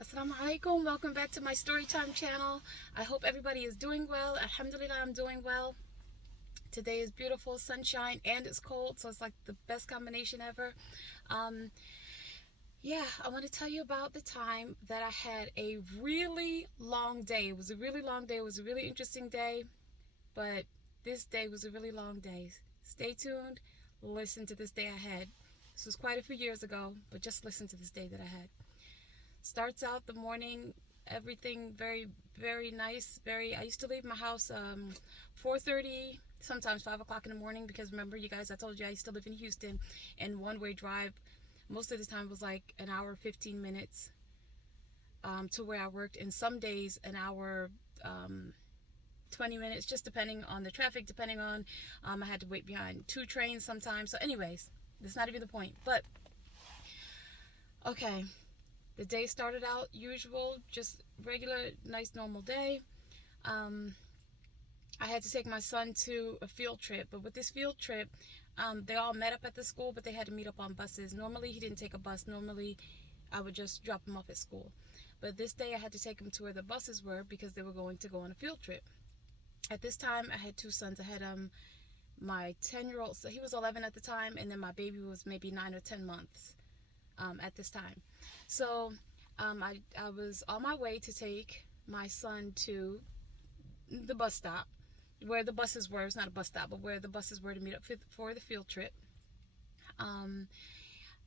Assalamu alaikum. Welcome back to my Storytime channel. I hope everybody is doing well. Alhamdulillah, I'm doing well. Today is beautiful sunshine and it's cold, so it's like the best combination ever. Um, yeah, I want to tell you about the time that I had a really long day. It was a really long day. It was a really interesting day, but this day was a really long day. Stay tuned. Listen to this day I had. This was quite a few years ago, but just listen to this day that I had. Starts out the morning, everything very nice. I used to leave my house 4:30, sometimes 5 o'clock in the morning, because remember, you guys, I told you I used to live in Houston, and one-way drive most of the time was like an hour 15 minutes to where I worked, and some days an hour 20 minutes, just depending on the traffic, depending on I had to wait behind two trains sometimes. So anyways, that's not even the point. But okay, the day started out usual, just regular, nice, normal day. Um, I had to take my son to a field trip, but with this field trip, they all met up at the school, but they had to meet up on buses. Normally, he didn't take a bus. Normally, I would just drop him off at school. But this day, I had to take him to where the buses were because they were going to go on a field trip. At this time, I had two sons. I had my 10-year-old, so he was 11 at the time, and then my baby was maybe 9 or 10 months at this time. So I was on my way to take my son to the bus stop where the buses were. It's not a bus stop, but where the buses were to meet up for the field trip. Um,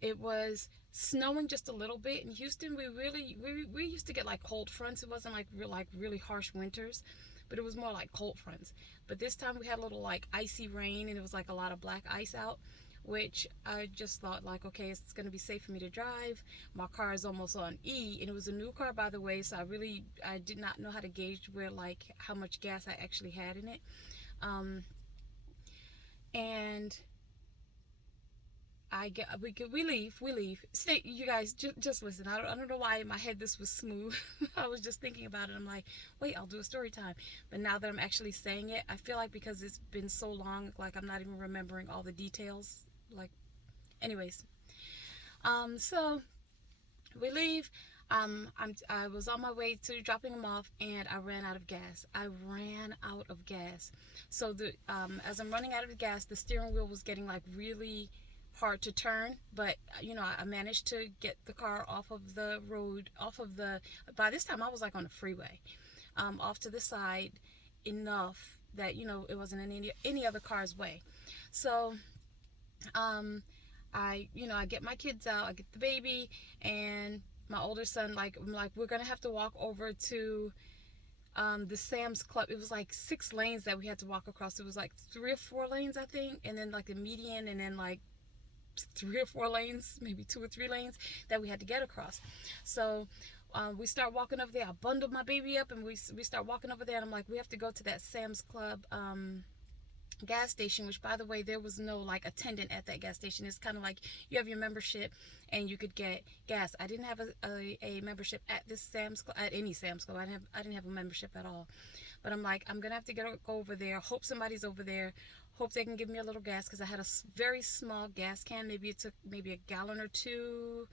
it was snowing just a little bit in Houston. We used to get like cold fronts. It wasn't like really harsh winters, but it was more like cold fronts. But this time we had a little like icy rain, and it was like a lot of black ice out, which I just thought like, okay, it's going to be safe for me to drive. My car is almost on E, and it was a new car, by the way, so I did not know how to gauge where, like, how much gas I actually had in it. Um, and we leave. Stay, you guys, just listen. I don't know why in my head this was smooth. I was just thinking about it. I'm like, wait, I'll do a story time. But now that I'm actually saying it, I feel like because it's been so long, like I'm not even remembering all the details. Like, anyways, so we leave. I was on my way to dropping him off, and I ran out of gas. I ran out of gas. So as I'm running out of gas, the steering wheel was getting like really hard to turn, but I managed to get the car off of the road, by this time I was like on the freeway, off to the side enough that it wasn't in any other car's way. So I get my kids out, I get the baby, and my older son, like, I'm like, we're gonna have to walk over to the Sam's Club. It was like 6 lanes that we had to walk across. It was like 3 or 4 lanes, I think, and then like a median, and then like 3 or 4 lanes, maybe 2 or 3 lanes that we had to get across. So we start walking over there. I bundled my baby up, and we start walking over there, and I'm like, we have to go to that Sam's Club gas station, which, by the way, there was no like attendant at that gas station. It's kind of like you have your membership and you could get gas. I didn't have a membership at this Sam's Club, at any Sam's Club. I didn't have a membership at all. But I'm like, I'm gonna have to go over there, hope somebody's over there, hope they can give me a little gas, because I had a very small gas can. Maybe it took maybe a gallon or two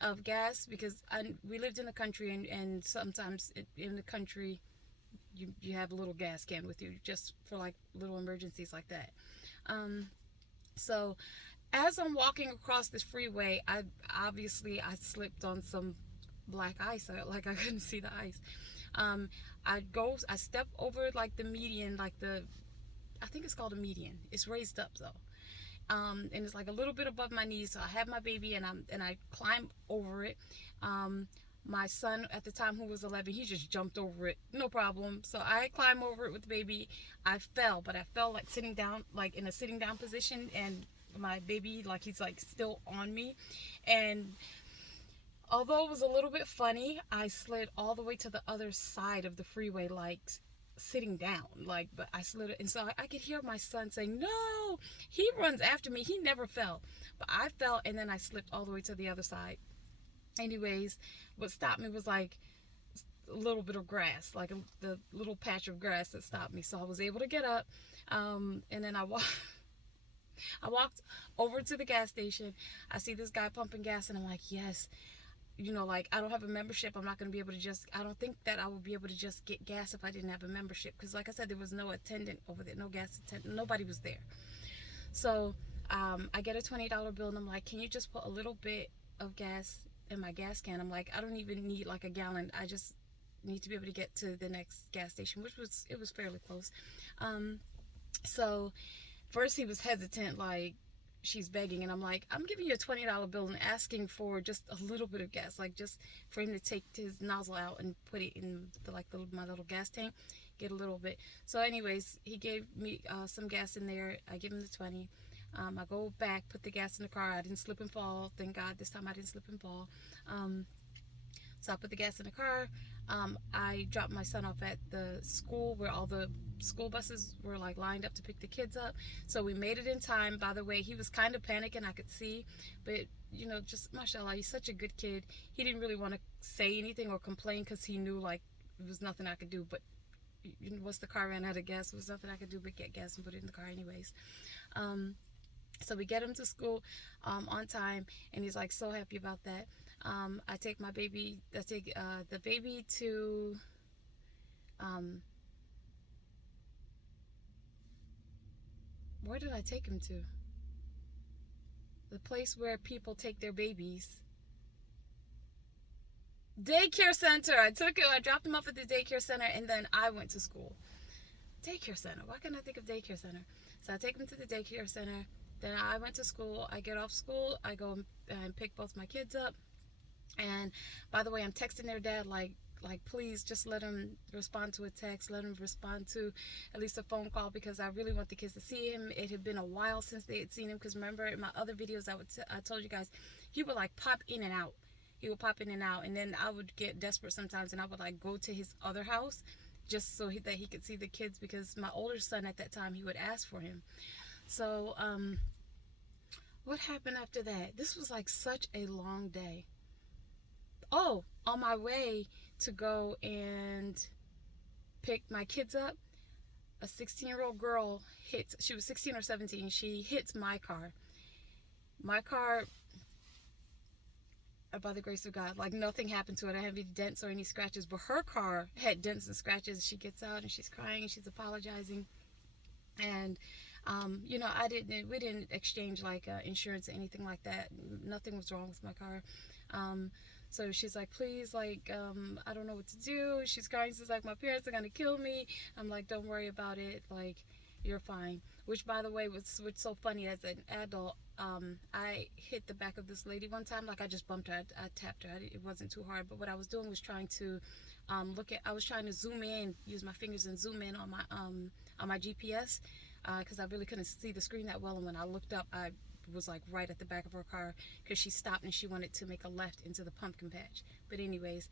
of gas, because we lived in the country, and sometimes in the country you have a little gas can with you just for like little emergencies like that. Um, so as I'm walking across this freeway, I slipped on some black ice. Like, I couldn't see the ice. I step over like the median, like I think it's called a median. It's raised up though. And it's like a little bit above my knees. So I have my baby, and I climb over it. My son at the time, who was 11, he just jumped over it, no problem. So I climb over it with the baby. I fell, but I fell like sitting down, like in a sitting down position, and my baby, like, he's like still on me. And although it was a little bit funny, I slid all the way to the other side of the freeway, like sitting down, like, but I slid, and so I could hear my son saying, no. He runs after me. He never fell, but I fell, and then I slipped all the way to the other side. Anyways, what stopped me was like a little bit of grass, like the little patch of grass that stopped me. So I was able to get up, and then I walked over to the gas station. I see this guy pumping gas, and I'm like, yes. you know, like I don't have a membership. I'm not going to be able to just, I don't think that I would be able to just get gas if I didn't have a membership. Because like I said, there was no attendant over there, no gas attendant, nobody was there. So I get a $20 bill and I'm like, can you just put a little bit of gas in my gas can? I'm like, I don't even need like a gallon. I just need to be able to get to the next gas station, which was, it was fairly close. So first he was hesitant, like, she's begging, and I'm like, I'm giving you a $20 bill and asking for just a little bit of gas, like just for him to take his nozzle out and put it in the, like my little gas tank, get a little bit. So anyways, he gave me some gas in there. I give him the 20. I go back, put the gas in the car. I didn't slip and fall, thank God this time I didn't slip and fall. So I put the gas in the car. I dropped my son off at the school where all the school buses were like lined up to pick the kids up. So we made it in time. By the way, he was kind of panicking, I could see, but you know, just mashallah, he's such a good kid. He didn't really want to say anything or complain because he knew like there was nothing I could do. But once the car ran out of gas, there was nothing I could do but get gas and put it in the car anyways. So we get him to school on time, and he's like so happy about that. I take the baby to where did I take him to? The place where people take their babies. Daycare center. I dropped him off at the daycare center, and then I went to school. Daycare center. Why can't I think of daycare center? So I take him to the daycare center. Then I went to school. I get off school. I go and pick both my kids up. And by the way, I'm texting their dad like please just let him respond to a text, let him respond to at least a phone call, because I really want the kids to see him. It had been a while since they had seen him, because remember in my other videos I told you guys, he would like pop in and out. He would pop in and out, and then I would get desperate sometimes and I would like go to his other house just so that he could see the kids, because my older son at that time, he would ask for him. So what happened after that? This was like such a long day. Oh, on my way to go and pick my kids up, a 16-year-old girl she was 16 or 17, she hits my car. My car, by the grace of God, like nothing happened to it. I didn't have any dents or any scratches, but her car had dents and scratches. She gets out and she's crying and she's apologizing. And you know, we didn't exchange like insurance or anything like that. Nothing was wrong with my car. So she's like, please, like, I don't know what to do. She's crying. She's like, my parents are going to kill me. I'm like, don't worry about it. Like, you're fine. Which, by the way, was so funny. As an adult, I hit the back of this lady one time. Like, I just bumped her. I tapped her. It wasn't too hard. But what I was doing was trying to I was trying to zoom in, use my fingers and zoom in on my GPS, because I really couldn't see the screen that well. And when I looked up, I was like right at the back of her car, because she stopped and she wanted to make a left into the pumpkin patch. But anyways,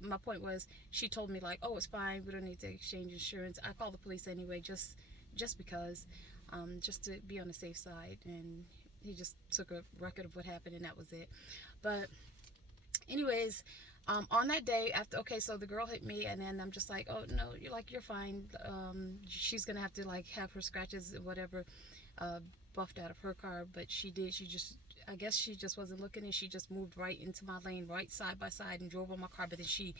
my point was, she told me like, oh, it's fine, we don't need to exchange insurance. I called the police anyway, just because, just to be on the safe side. And he just took a record of what happened, and that was it. But anyways, on that day, so the girl hit me, and then I'm just like, oh no, you're fine. She's gonna have to like have her scratches and whatever buffed out of her car. But I guess she just wasn't looking, and she just moved right into my lane, right side by side, and drove on my car. But then she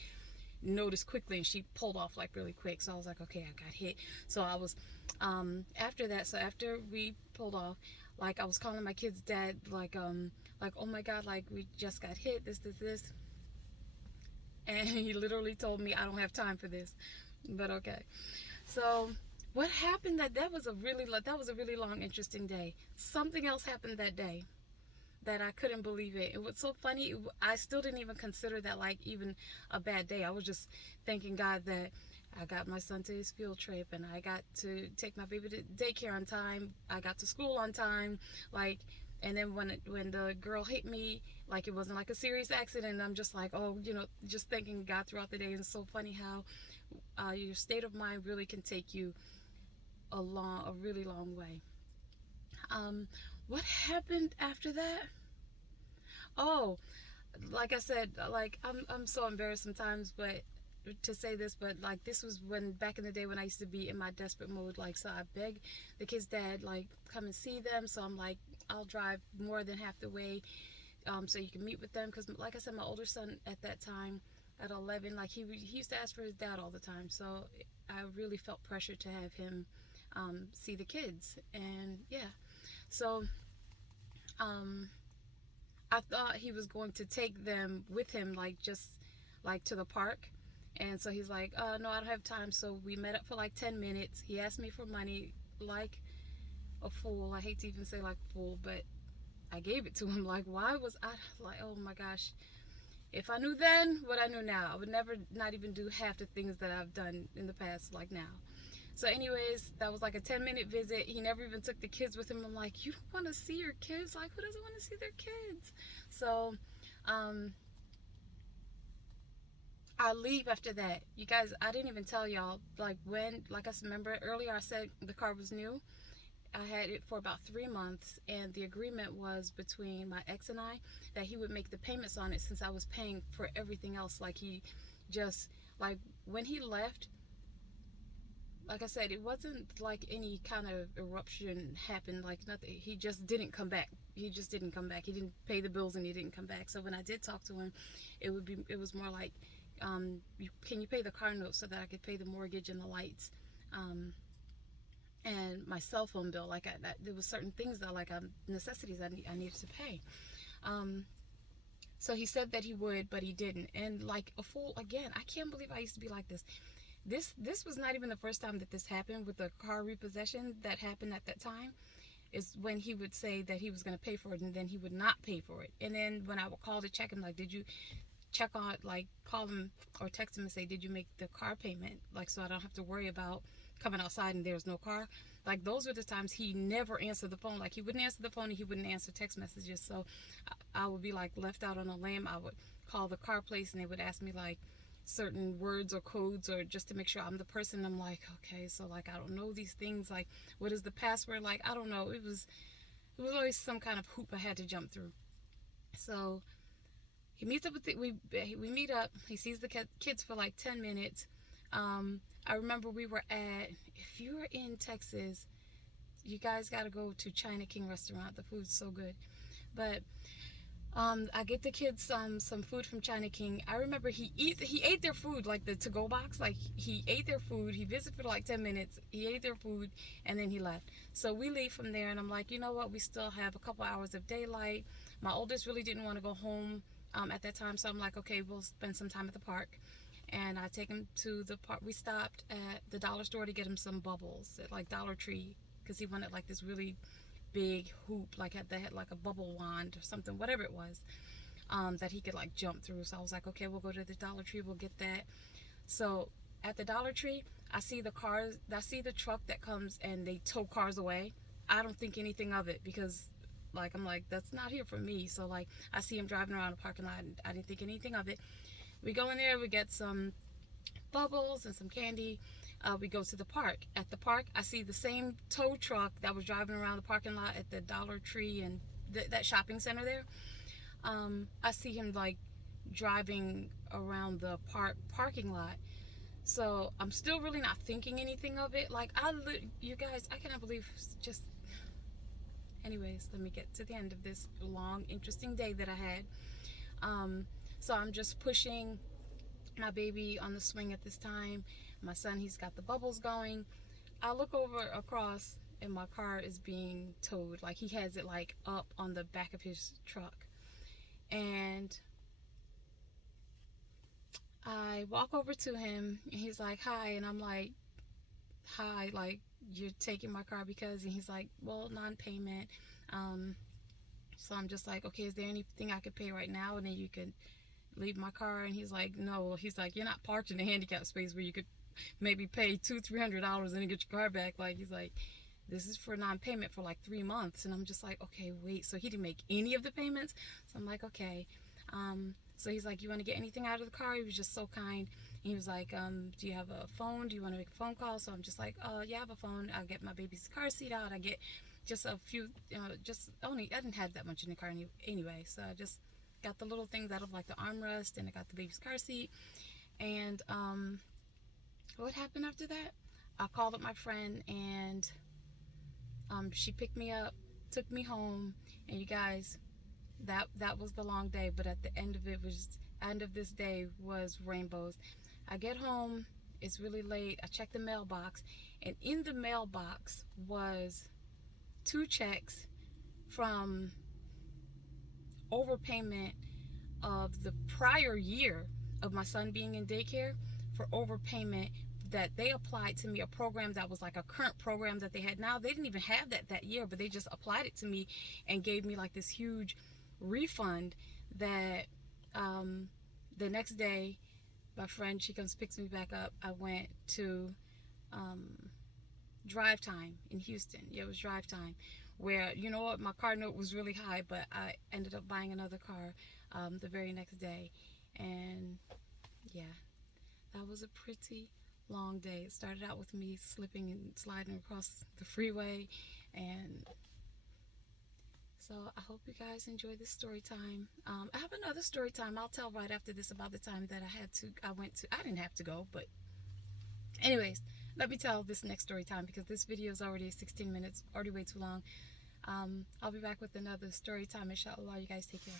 noticed quickly and she pulled off like really quick. So I was like, okay, I got hit. So I was after that, so after we pulled off, like I was calling my kid's dad, like oh my God, like we just got hit, this, and he literally told me, I don't have time for this. But okay. So what happened that was a really long, interesting day. Something else happened that day that I couldn't believe it. It was so funny. I still didn't even consider that like even a bad day. I was just thanking God that I got my son to his field trip, and I got to take my baby to daycare on time. I got to school on time. Like, and then when the girl hit me, like it wasn't like a serious accident. I'm just like, oh, just thanking God throughout the day. And it's so funny how your state of mind really can take you a really long way. What happened after that? Oh, like I said, like I'm so embarrassed sometimes, but to say this, but like this was back in the day when I used to be in my desperate mode. Like, so I begged the kid's dad, like, come and see them. So I'm like, I'll drive more than half the way so you can meet with them. Because like I said, my older son at that time at 11, like he used to ask for his dad all the time, so I really felt pressure to have him see the kids. And yeah, so I thought he was going to take them with him, like just like to the park. And so he's like, no, I don't have time. So we met up for like 10 minutes. He asked me for money like a fool. I hate to even say like a fool, but I gave it to him. Like, why was I like, oh my gosh. If I knew then what I knew now, I would never not even do half the things that I've done in the past, like now. So anyways, that was like a 10-minute visit. He never even took the kids with him. I'm like, you don't want to see your kids? Like, who doesn't want to see their kids? So I leave after that. You guys, I didn't even tell y'all, like when, like I remember earlier I said the car was new. I had it for about 3 months, and the agreement was between my ex and I that he would make the payments on it since I was paying for everything else. Like he just, like when he left, like I said, it wasn't like any kind of eruption happened, like nothing. He just didn't come back. He just didn't come back. He didn't pay the bills and he didn't come back. So when I did talk to him, it was more like, can you pay the car note so that I could pay the mortgage and the lights, and my cell phone bill. Like there was certain things that like necessities I needed to pay. So he said that he would, but he didn't. And like a fool again, I can't believe I used to be like this. This was not even the first time that this happened with the car repossession that happened at that time. Is when he would say that he was going to pay for it, and then he would not pay for it. And then when I would call to check him, like, did you check on, like, call him or text him and say, did you make the car payment, like, so I don't have to worry about coming outside and there's no car. Like, those were the times he never answered the phone. Like, he wouldn't answer the phone and he wouldn't answer text messages. So I would be like left out on a limb. I would call the car place and they would ask me like certain words or codes, or just to make sure I'm the person. I'm like, okay, so like I don't know these things, like what is the password, like I don't know. It was always some kind of hoop I had to jump through. So he meets up with we meet up. He sees the kids for like 10 minutes. I remember we were at, if you are in Texas, you guys got to go to China King restaurant. The food's so good. But I get the kids some food from China King. I remember he ate their food, like the to-go box. Like he ate their food. He visited for like 10 minutes. He ate their food and then he left. So we leave from there, and I'm like, you know what? We still have a couple hours of daylight. My oldest really didn't want to go home at that time, so I'm like, okay, we'll spend some time at the park. And I take him to the park. We stopped at the dollar store to get him some bubbles at like Dollar Tree, because he wanted like this really big hoop, like they had like a bubble wand or something, whatever it was, that he could like jump through. So I was like, okay, we'll go to the Dollar Tree, we'll get that. So at the Dollar Tree, I see the truck that comes and they tow cars away. I don't think anything of it, because like I'm like, that's not here for me. So like I see him driving around the parking lot and I didn't think anything of it. We go in there, we get some bubbles and some candy. We go to the park. At the park, I see the same tow truck that was driving around the parking lot at the Dollar Tree and that shopping center there. I see him like driving around the parking lot. So I'm still really not thinking anything of it. Like you guys, I cannot believe just. Anyways, let me get to the end of this long, interesting day that I had. So I'm just pushing my baby on the swing at this time. My son, he's got the bubbles going. I look over across and my car is being towed. Like he has it like up on the back of his truck. And I walk over to him and he's like, hi. And I'm like, hi, like you're taking my car because, and he's like, well, non-payment. So I'm just like, okay, is there anything I could pay right now? And then you could leave my car. And he's like, no. He's like, you're not parked in a handicap space where you could maybe pay $200-300 and then get your car back. Like he's like, this is for non-payment for like 3 months. And I'm just like, okay, wait, so he didn't make any of the payments? So I'm like, okay. So he's like, you want to get anything out of the car? He was just so kind. And he was like, do you have a phone? Do you want to make a phone call? So I'm just like, yeah, I have a phone. I'll get my baby's car seat out. I get just a few, I didn't have that much in the car anyway. So I just got the little things out of like the armrest, and I got the baby's car seat. And what happened after that? I called up my friend, and she picked me up, took me home, and you guys, that was the long day, but at the end of it was end of this day was rainbows. I get home, it's really late. I check the mailbox, and in the mailbox was 2 checks from overpayment of the prior year of my son being in daycare, for overpayment that they applied to me, a program that was like a current program that they had now. They didn't even have that year, but they just applied it to me and gave me like this huge refund that the next day my friend, she comes picks me back up. I went to Drive Time in Houston. Yeah, it was Drive Time, where, you know what, my car note was really high, but I ended up buying another car the very next day. And yeah, that was a pretty long day. It started out with me slipping and sliding across the freeway, and so I hope you guys enjoy this story time. I have another story time I'll tell right after this about the time that I didn't have to go, but anyways, let me tell this next story time because this video is already 16 minutes, already way too long. I'll be back with another story time, inshallah. You guys take care.